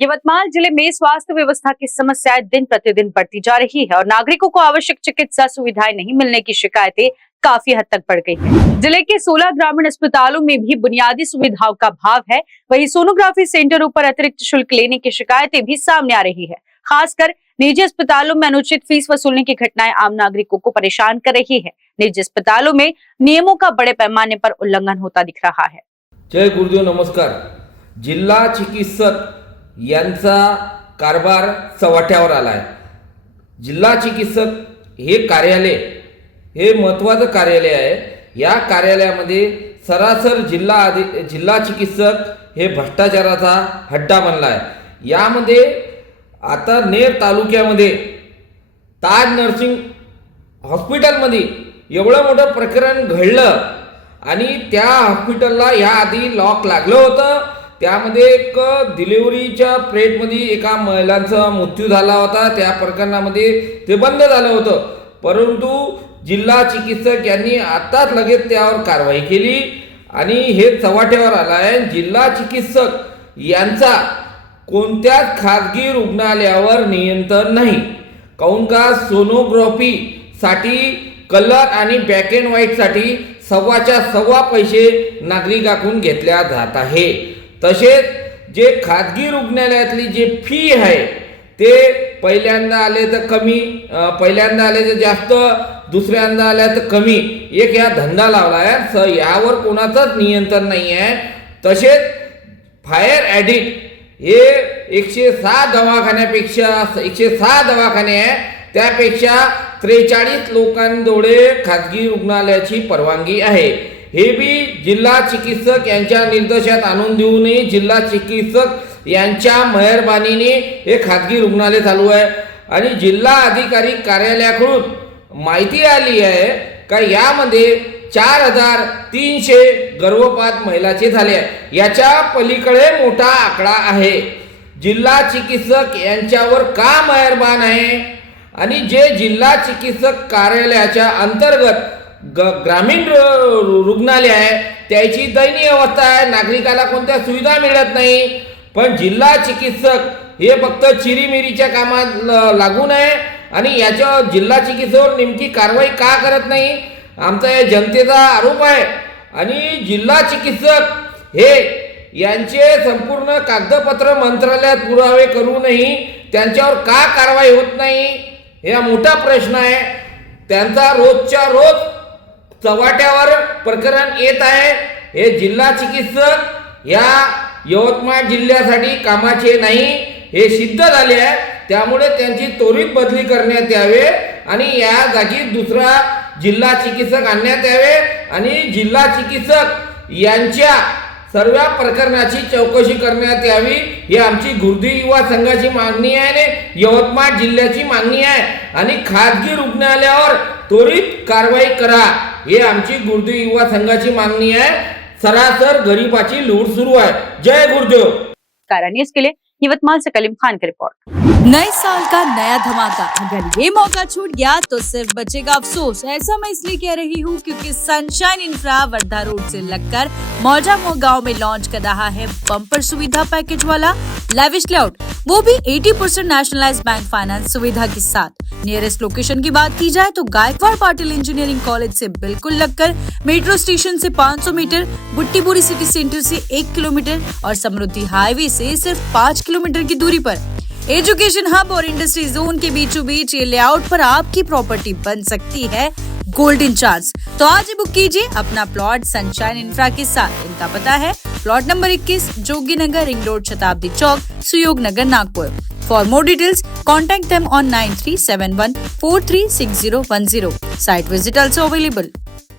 यवतमाल जिले में स्वास्थ्य व्यवस्था की समस्याएं दिन प्रतिदिन बढ़ती जा रही है और नागरिकों को आवश्यक चिकित्सा सुविधाएं नहीं मिलने की शिकायतें काफी हद तक बढ़ गई हैं। जिले के 16 ग्रामीण अस्पतालों में भी बुनियादी सुविधाओं का अभाव है। वहीं सोनोग्राफी सेंटरों पर अतिरिक्त शुल्क लेने की शिकायतें भी सामने आ रही है। खासकर निजी अस्पतालों में अनुचित फीस वसूलने की घटनाएं आम नागरिकों को परेशान कर रही है। निजी अस्पतालों में नियमों का बड़े पैमाने पर उल्लंघन होता दिख रहा है। जय गुरुदेव, नमस्कार। जिल्हा चिकित्सक यांचा कारभार चव्हाट्यावर आलाय। जिल्हा चिकित्सक हे कार्यालय हे महत्त्वाचं कार्यालय आहे। या कार्यालयामध्ये सरासर जिल्हा चिकित्सक हे भ्रष्टाचाराचा हड्डा बनला आहे। यामध्ये आता नेर तालुक्यामध्ये ताज नर्सिंग हॉस्पिटलमध्ये एवढं मोठं प्रकरण घडलं आणि त्या हॉस्पिटलला याआधी लॉक लागलं होतं। त्यामध्ये एक डिलिव्हरीच्या प्लेटमध्ये एका महिलांचा मृत्यू झाला होता। त्या प्रकरणामध्ये ते बंद झालं होतं, परंतु जिल्हा चिकित्सक यांनी आताच लगेच त्यावर कारवाई केली आणि हे चव्हाट्यावर आला आहे। जिल्हा चिकित्सक यांचा कोणत्याच खाजगी रुग्णालयावर नियंत्रण नाही। काऊन का सोनोग्राफीसाठी कलर आणि ब्लॅक अँड व्हाईटसाठी सव्वाच्या सव्वा पैसे नागरिकांकडून घेतल्या जात आहे। तसेच जे खाजगी रुग्णालयातली जे फी आहे ते पहिल्यांदा आले तर कमी, पहिल्यांदा आले तर जास्त, दुसऱ्यांदा आले तर कमी, एक या धंदा लावला आहे। यावर कोणाचंच नियंत्रण नाही आहे। तसेच फायर ॲडिट हे 106 दवाखान्यापेक्षा 106 दवाखाने आहे, त्यापेक्षा 43 लोकांजवळ खाजगी रुग्णालयाची परवानगी आहे। हे बी जिल्हा चिकित्सक यांच्या निर्देशात आणून देऊनही जिल्हा चिकित्सक यांच्या मेहरबानीने हे खाजगी रुग्णालय चालू आहे। आणि जिल्हा अधिकारी कार्यालयाकडून माहिती आली आहे का यामध्ये 4300 गर्भपात महिलाचे झाले आहे। याच्या पलीकडे मोठा आकडा आहे। जिल्हा चिकित्सक यांच्यावर का मेहरबान आहे आणि जे जिल्हा चिकित्सक कार्यालयाच्या अंतर्गत ग्रामीण रुग्णालय आहे त्याची दयनीय अवस्था आहे। नागरिकाला कोणत्या सुविधा मिळत नाही, पण जिल्हा चिकित्सक हे फक्त चिरीमिरीच्या कामात लागू नये आणि याच्या जिल्हा चिकित्सकावर नेमकी कारवाई का करत नाही, आमचा या जनतेचा आरोप आहे। आणि जिल्हा चिकित्सक हे यांचे संपूर्ण कागदपत्र मंत्रालयात पुरावे करूनही त्यांच्यावर का कारवाई होत नाही, हा मोठा प्रश्न आहे। त्यांचा रोजच्या रोज चव्हाट्यावर प्रकरण येत आहे। हे जिल्हा चिकित्सक या यवतमाळ जिल्ह्यासाठी कामाचे नाही हे सिद्ध झाले आहे। त्यामुळे त्यांची त्वरित बदली करण्यात यावे आणि या जागी दुसरा जिल्हा चिकित्सक आणण्यात यावे आणि जिल्हा चिकित्सक यांच्या सर्व प्रकरणाची चौकशी करण्यात यावी। ही आमची गुरुदेव युवा संघाची मागणी आहे आणि यवतमाळ जिल्ह्याची मागणी आहे। आणि खाजगी रुग्णालयावर त्वरित कारवाई करा, हे आमची गुरुदेव युवा संघाची मागणी आहे। सरासर गरीबाची लूट सुरू आहे। जय गुरुदेव। न्यूज़ के लिए यवतमाल से कलीम खान की रिपोर्ट। नए साल का नया धमाका, अगर ये मौका छूट गया तो सिर्फ बचेगा अफसोस। ऐसा मैं इसलिए कह रही हूँ क्योंकि सनशाइन इंफ्रा वर्धा रोड से लगकर मौजा गांव में लॉन्च कर रहा है बम्पर सुविधा पैकेज वाला लेविश लेआउट, वो भी 80% नेशनलाइज्ड बैंक फाइनेंस सुविधा के साथ। नियरेस्ट लोकेशन की बात की जाए तो गायकवाड़ पाटिल इंजीनियरिंग कॉलेज से बिल्कुल लगकर, मेट्रो स्टेशन से 500 मीटर, बुट्टीपुरी सिटी सेंटर से 1 किलोमीटर और समृद्धि हाईवे से सिर्फ 5 किलोमीटर की दूरी पर। एजुकेशन हब और इंडस्ट्री जोन के बीचों बीच ये लेआउट पर आपकी प्रॉपर्टी बन सकती है गोल्डन चांस। तो आज ही बुक कीजिए अपना प्लॉट सनशाइन इंफ्रा के साथ। इनका पता है plot number 21, Jogi Nagar, ring road, Shatabdi Chowk, Suyog Nagar, Nagpur. For more details contact them on 9371436010। Site visit also available।